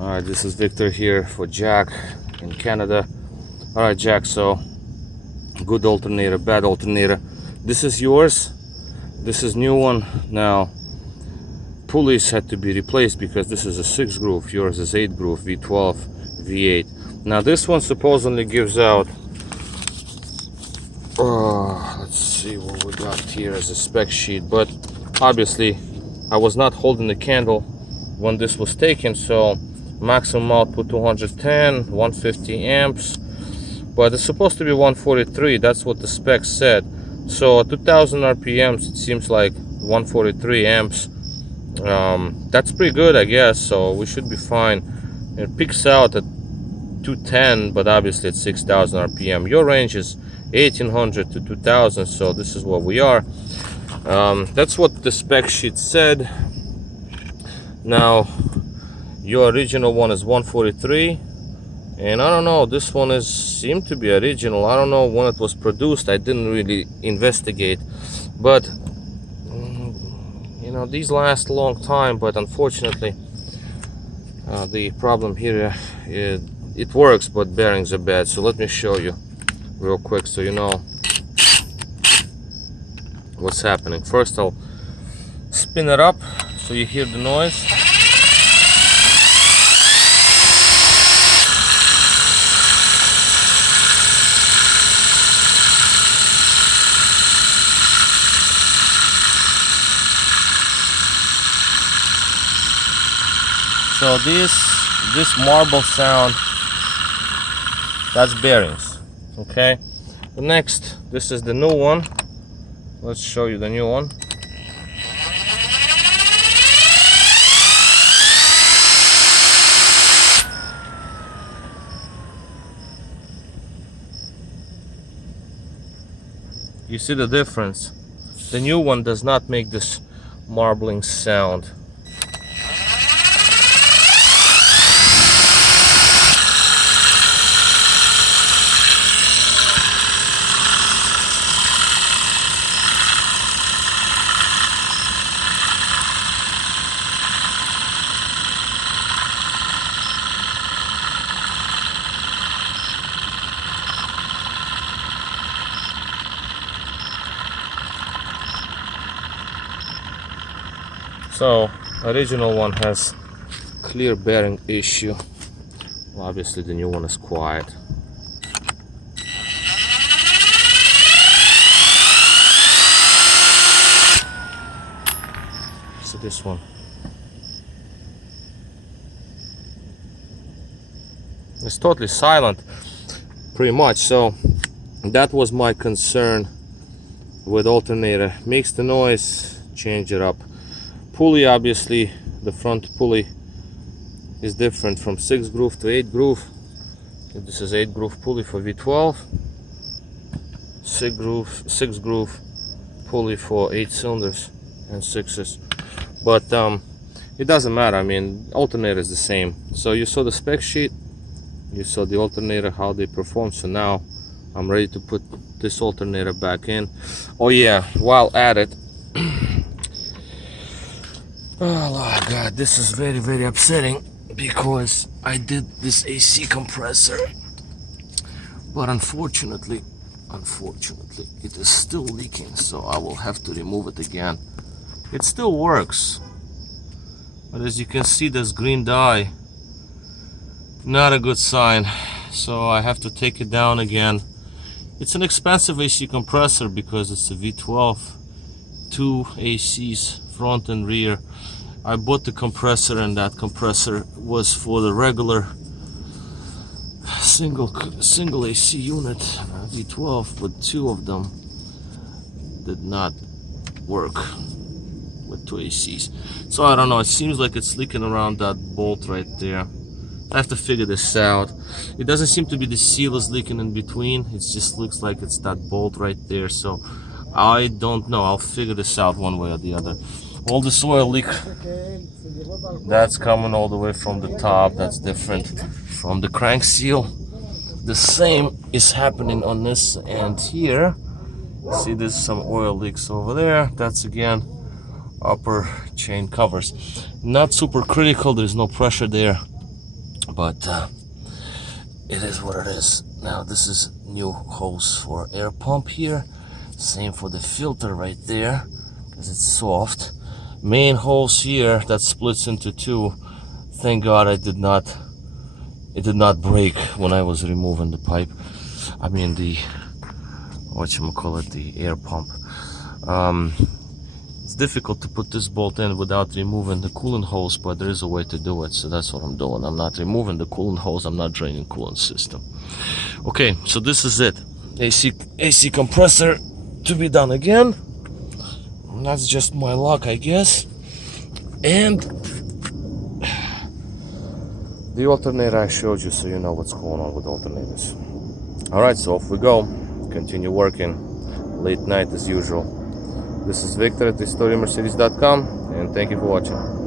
Alright, this is Victor here for Jack in Canada. Alright, Jack, so good alternator, bad alternator. This is yours. This is new one. Now, pulleys had to be replaced because this is a 6 groove. Yours is 8 groove, V12, V8. Now, this one supposedly gives out. Let's see what we got here as a spec sheet. But obviously, I was not holding the candle when this was taken, so maximum output 210, 150 amps, but it's supposed to be 143. That's what the spec said. So 2000 rpms, it seems like 143 amps. That's pretty good, I guess, so we should be fine. It peaks out at 210, but obviously it's 6000 rpm. Your range is 1800 to 2000, so this is what we are. That's what the spec sheet said. Now, your original one is 143, and I don't know, this one seemed to be original. I don't know when it was produced. I didn't really investigate, but you know, these last a long time. But unfortunately, the problem here, it works, but bearings are bad. So let me show you real quick so you know what's happening. First, I'll spin it up so you hear the noise. So this marble sound, that's bearings. Okay. The next, this is the new one. Let's show you the new one. You see the difference? The new one does not make this marbling sound. So, original one has clear bearing issue. Well, obviously the new one is quiet. So this one. It's totally silent, pretty much. So that was my concern with alternator. Makes the noise, change it up. Pulley, obviously the front pulley is different from 6 groove to 8 groove. This is 8 groove pulley for V12, 6 groove pulley for 8 cylinders and 6s. But it doesn't matter. I mean, alternator is the same. So you saw the spec sheet, you saw the alternator, how they perform. So now I'm ready to put this alternator back in. Oh yeah, while at it, oh god, this is very, very upsetting because I did this AC compressor, but unfortunately it is still leaking, so I will have to remove it again. It still works, but as you can see, this green dye, not a good sign, so I have to take it down again. It's an expensive AC compressor because it's a V12, 2 ACs, front and rear. I bought the compressor, and that compressor was for the regular single AC unit, V12, but 2 of them did not work with 2 ACs. So I don't know, it seems like it's leaking around that bolt right there. I have to figure this out. It doesn't seem to be the seal is leaking in between. It just looks like it's that bolt right there. So I don't know. I'll figure this out one way or the other. All this oil leak, that's coming all the way from the top. That's different from the crank seal. The same is happening on this end here. See, there's some oil leaks over there. That's again upper chain covers. Not super critical. There's no pressure there. but it is what it is. Now this is new hose for air pump here, same for the filter right there because it's soft. Main hose here that splits into two. Thank God it did not break when I was removing the pipe. I mean the the air pump. It's difficult to put this bolt in without removing the coolant hose, but there is a way to do it, so that's what I'm doing. I'm not removing the coolant hose, I'm not draining coolant system. Okay, so this is it. AC compressor to be done again. And that's just my luck, I guess. And the alternator I showed you, so you know what's going on with alternators. Alright, so off we go. Continue working. Late night as usual. This is Victor at RestoreYourMercedes.com, and thank you for watching.